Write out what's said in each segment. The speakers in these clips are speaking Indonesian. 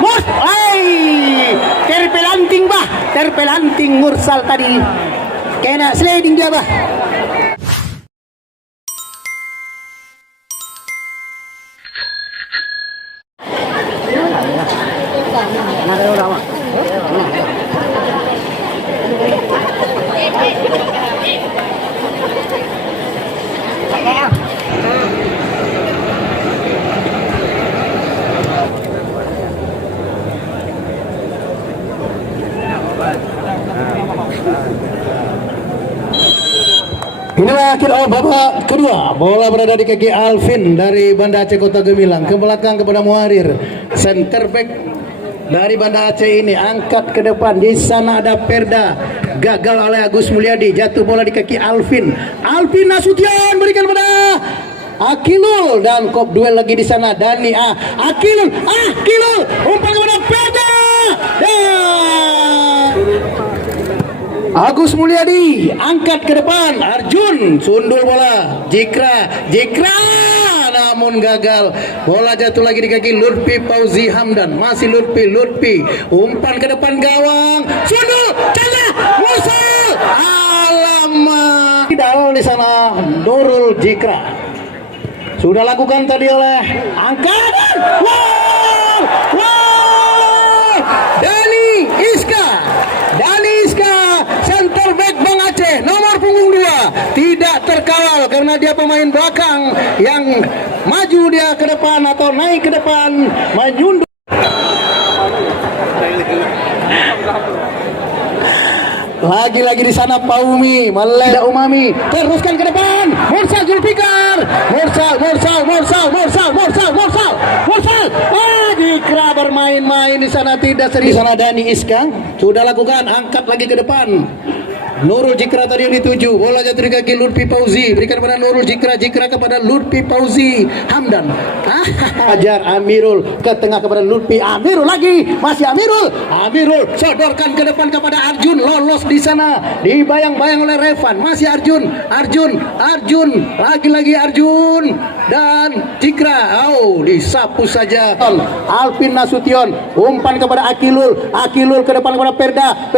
Mursal, terpelanting bah, terpelanting Mursal tadi. Kena sliding dia bah. Inilah akhir babak kedua. Bola berada di kaki Alvin dari Banda Aceh Kota Gemilang. Ke belakang kepada Muarir. Center back dari Banda Aceh ini angkat ke depan. Di sana ada Perda. Gagal oleh Agus Mulyadi. Jatuh bola di kaki Alvin. Alvin Nasution berikan pada Akilul dan kop duel lagi di sana. Dani Akilul. Akilul umpan kepada Perda. Agus Mulyadi angkat ke depan. Arjun sundul bola. Jikra namun gagal. Bola jatuh lagi di kaki Lutfi Fauzi Hamdan. Masih Lutfi umpan ke depan gawang. Sundul Chandra Mursal. Alamak. Tidak di sana Nurul Jikra. Sudah lakukan tadi oleh angkatan. Wow. Dani Iska center back Bang Aceh nomor punggung 2 tidak terkawal karena dia pemain belakang yang maju dia ke depan atau naik ke depan menyundul. Lagi-lagi di sana Paumi Maleda Umami teruskan ke depan. Mursal Zulfikar. Mursal. Jikra bermain-main di sana tidak serius. Di sana Dani Iska sudah lakukan angkat lagi ke depan. Nurul Jikra tadi yang dituju. Bola jatuh di kaki Lutfi Fauzi. Berikan kepada Nurul Jikra kepada Lutfi Fauzi Hamdan. Ajar Amirul ke tengah kepada Lutfi. Amirul lagi. Masih Amirul sodorkan ke depan kepada Arjun. Lolos di sana. Dibayang-bayang oleh Revan. Masih Arjun. Lagi-lagi Arjun dan Jikra. Disapu saja. Alvin Nasution umpan kepada Akilul ke depan kepada Perda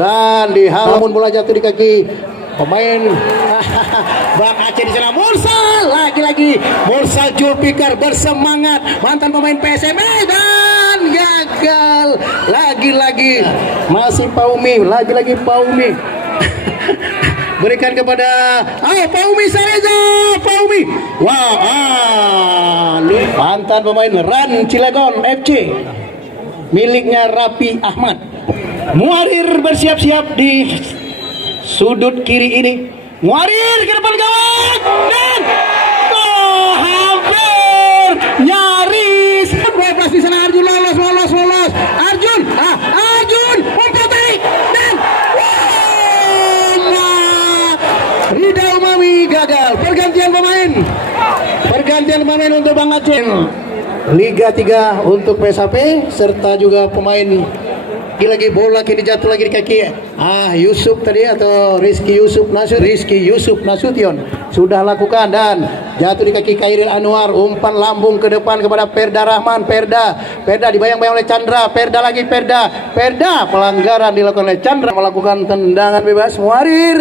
dan namun bola jatuh di kaki pemain Bang Aceh di sana. Mursal lagi-lagi Mursal Zulfikar bersemangat mantan pemain PSMA dan gagal lagi-lagi. Masih Paumi berikan kepada Paumi Sareza. Mantan pemain Ran Cilegon FC miliknya Rapi Ahmad. Muarir bersiap-siap di sudut kiri ini. Muarir ke depan gawang dan hampir nyaris. 12 di sana. Arjun lolos. Arjun umpan tarik dan Rida Umami gagal. Pergantian pemain untuk Bang Aceh. Liga 3 untuk PSAP serta juga pemain. Lagi bola kini jatuh lagi di kaki Yusuf tadi atau Rizky Yusuf Nasution sudah lakukan dan jatuh di kaki Khairil Anwar. Umpan lambung ke depan kepada Perda Rahman. Perda dibayang-bayang oleh Chandra. Perda pelanggaran dilakukan oleh Chandra, melakukan tendangan bebas. Muarir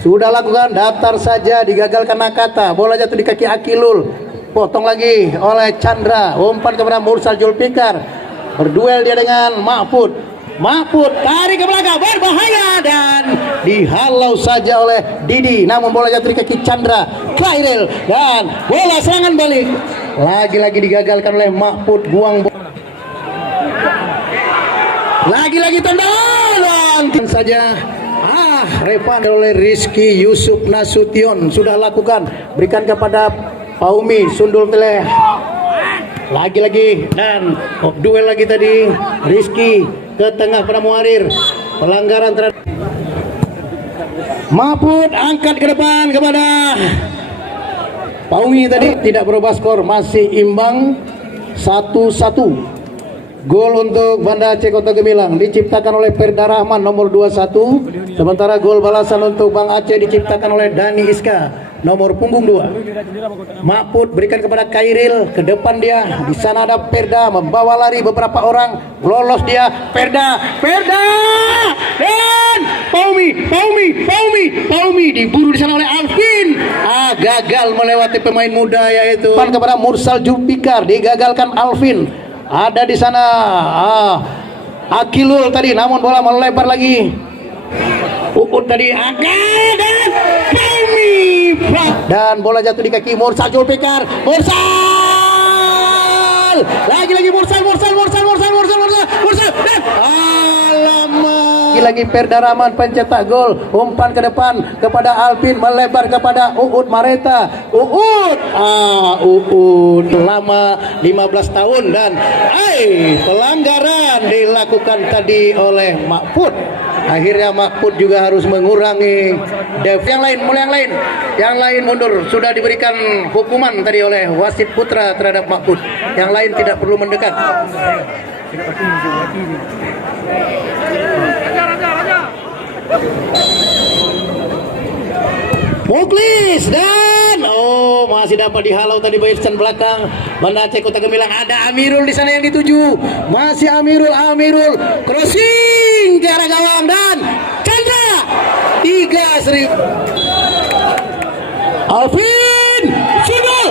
sudah lakukan datar saja, digagalkan Nakata. Bola jatuh di kaki Akilul, potong lagi oleh Chandra. Umpan kepada Mursal Zulfikar, berduel dia dengan Mahfud tarik ke belakang berbahaya dan dihalau saja oleh Didi. Namun bola jatuh di kaki Chandra Khairil dan bola serangan balik lagi-lagi digagalkan oleh Mahfud. Buang bola lagi-lagi tendangan saja. Revan oleh Rizky Yusuf Nasution sudah lakukan, berikan kepada Paumi sundul tele lagi-lagi dan duel lagi tadi. Rizky ke tengah pada Muarir, pelanggaran terhadap Mahfud, angkat ke depan kepada Paumi tadi. Tidak berubah skor, masih imbang 1-1. Gol untuk Banda Aceh Kota Gemilang diciptakan oleh Perda Rahman nomor 21. Sementara gol balasan untuk Bang Aceh diciptakan oleh Dani Iska nomor punggung 2. Mahfud berikan kepada Kairil, ke depan dia. Di sana ada Perda membawa lari beberapa orang, lolos dia. Perda dan Paumi diburu di sana oleh Alvin. Gagal melewati pemain muda yaitu kepada Mursal Julfikar, digagalkan Alvin. Ada di sana Akilul tadi, namun bola melebar lagi. Uut tadi agak dan Paumi dan bola jatuh di kaki Mursal Julfikar. Mursal lagi Mursal dan alamak lagi Perda Rahman pencetak gol. Umpan ke depan kepada Alvin, melebar kepada Uut Mareta. Uut lama 15 tahun dan pelanggaran dilakukan tadi oleh Mahfud. Akhirnya Mahfud juga harus mengurangi yang lain mundur. Sudah diberikan hukuman tadi oleh wasit putra terhadap Mahfud. Yang lain tidak perlu mendekat. Muklis dan masih dapat dihalau tadi Bayusan belakang. Banda Aceh Kota Gemilang, ada Amirul di sana yang dituju. Masih Amirul crossing ke arah gawang dan Chandra 3-1. Alvin Sundul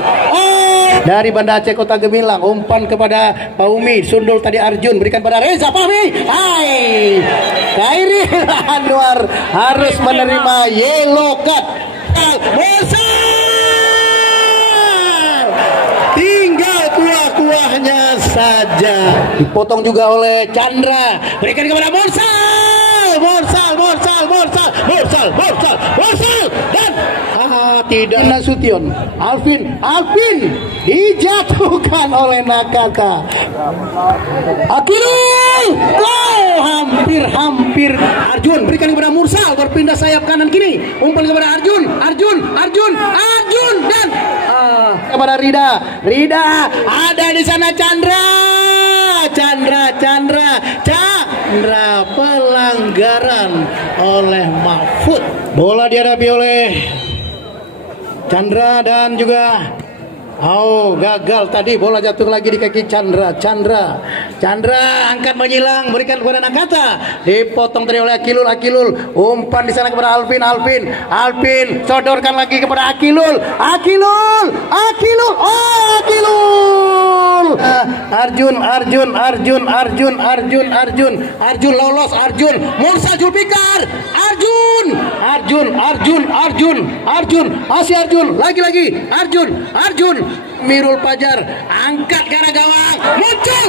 dari Banda Aceh Kota Gemilang, umpan kepada Paumi. Sundul tadi Arjun berikan pada Reza Fahmi. Kairil Anwar harus menerima yellow card. Tinggal kuah-kuahnya saja. Dipotong juga oleh Chandra, berikan kepada Mursal dan tidak Nasution. Alvin dijatuhkan oleh Nakata. Akilul hampir Arjun berikan kepada Mursal, berpindah sayap kanan kiri, umpan kepada Arjun dan kepada Rida ada di sana Chandra pelanggaran oleh Mahfud. Bola dihadapi oleh Chandra dan juga gagal tadi, bola jatuh lagi di kaki Chandra angkat menyilang, berikan kepada Nakata, dipotong tadi oleh Akilul, umpan di sana kepada Alvin sodorkan lagi kepada Akilul. Arjun lolos. Mursal Julfikar, Arjun masih lagi Arjun Mirul Fajar angkat ke arah gawang, muncul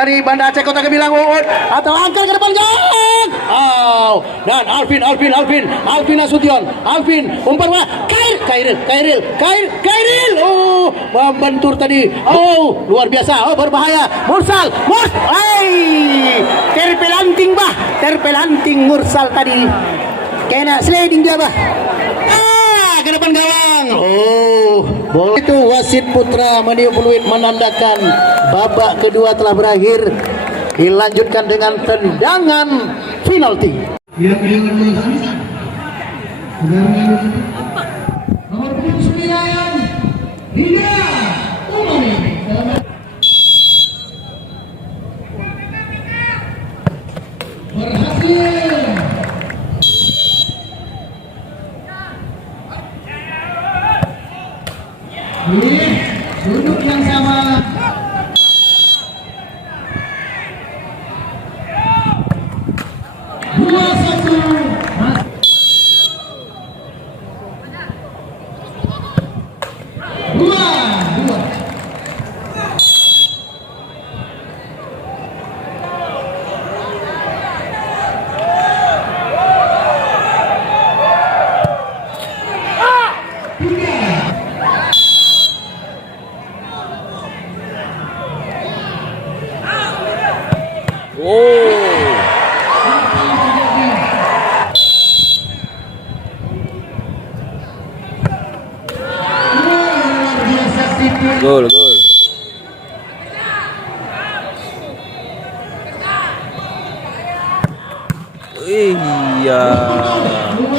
dari Banda Aceh Kota Gemilang atau angkat ke depan gawang. Dan Alvin Nasution, umpan bola Kairil membentur tadi. Luar biasa, berbahaya. Mursal terpelanting Mursal tadi, kena sliding dia ke depan gawang. Bola itu wasit putra meniup peluit menandakan babak kedua telah berakhir, dilanjutkan dengan tendangan penalti. Nomor 9 Hingga Umami berhasil duduk yang sama. Wah.